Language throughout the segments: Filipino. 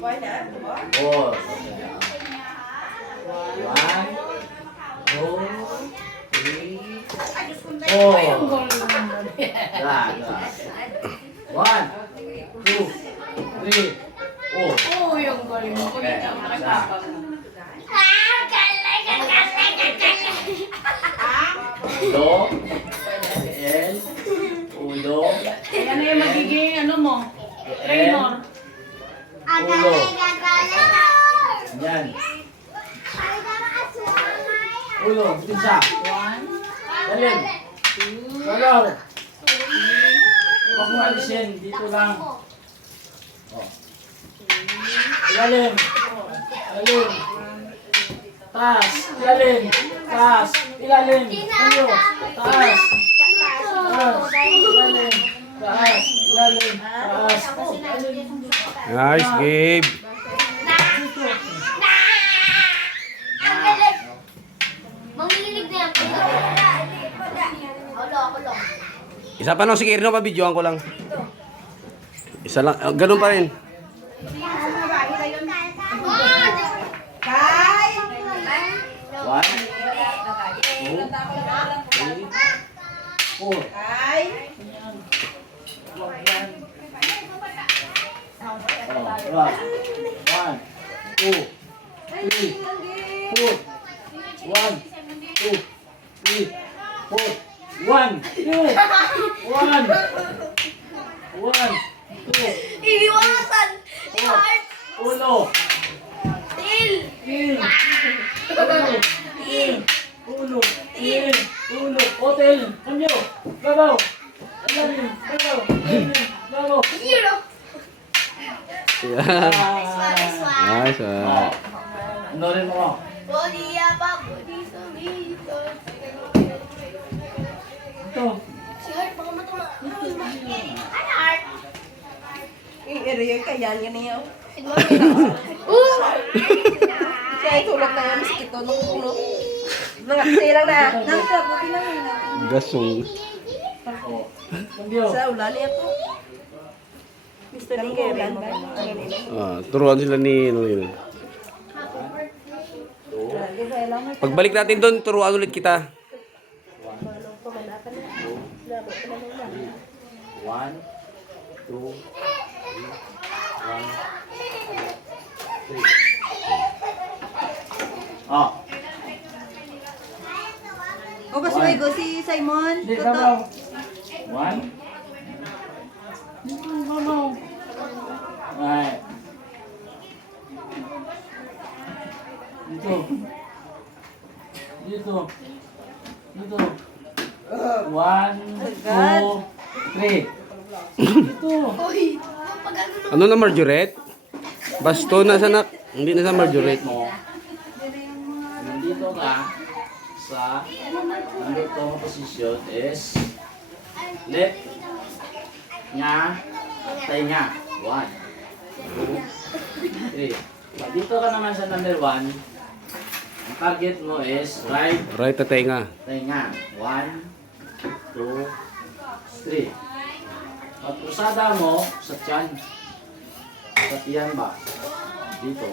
Four. One, two, three, four. One, two, three, four. Oh, yung galing mo. Kung hindi ako nakatapang. Ulo. L. Ulo. Yan na yung magiging ano mo. Trainer. Ulo. Yan. Ulo. Bitin siya. One. Dalim. Galaw. Huwag mo alisin. Dito lang. Oh. Ilalim. Ilalim. Taas. Ilalim. Taas. Ilalim. Ulo. Taas. Taas. Ilalim. Taas. Ilalim. Taas. Nice, Gabe. Manginginig na yan. Ulo. Isa pa no, si Kirno, pa-videoan ko lang. Isa lang, ganun pa rin. One, two, three, four. One, two, three, four. One, two, three, four. One, two, one, two, Iniwasan! Ni Heart! ulo, Til! il, ulo, hotel, cambio, babaw, ilalim, babaw, ilalim, babaw. Hero! Yan. Nice one. Nice, ah. Ano rin mo? Body up, body solito. Ito. Si Heart, baka matula. Ano Heart? Area kaya niya niya. Siguro. Siya ay tulog na yun. Sikito nung ulo. Mga silang na. Nangka, buti na nga. Gasong. Oh. Cambio. Sa ulan niya po. Mr. Ningeran ba? Turuan sila ni ano yun. Pagbalik natin doon, turuan ulit kita. One, two, three, one, two, three. Oh. O kasi go si Simon. Hindi, Toto. babaw. One. Dito, babaw. Right. Dito. Dito. Dito. One, two, three. Dito. Ano na Marjoret? Basto na sa nak. Hindi na sa Marjoret. Mo. Nandito ka sa nandito ang position is left nya tainga. One, two, three. Dito ka naman sa number one. Ang target mo is right Right na tenga. tainga. One, two, three. At usada mo sa tiyan. Sa tiyan ba? Dito.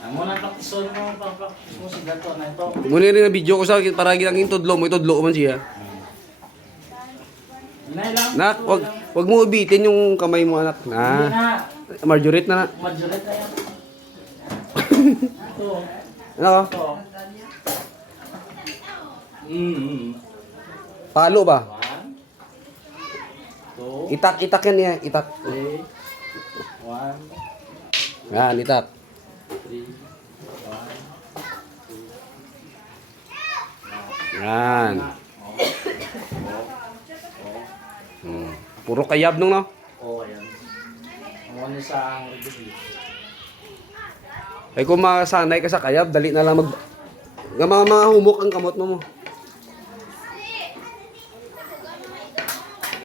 Ang muna practice mo si Gato na ito. Muna rin na video ko sa akin para ginang itudlo mo. Itudlo ko man siya. Inay lang. Nak, wag mo ubitin yung kamay mo anak. Hindi Na. na. Marjoret na na. Majority na yan. Ito. Ano? Ito. Palo ba? One. Two. Itak yan niya. Itak. Three. One. Yan, itak. Three. One. Yan. Oh. Puro kayab nung no. Oh, ayan. Ang ano sa ang review. Ay kung masanay ka sa kayab, dali na lang mag... Nga mga humok ang kamot mo mo.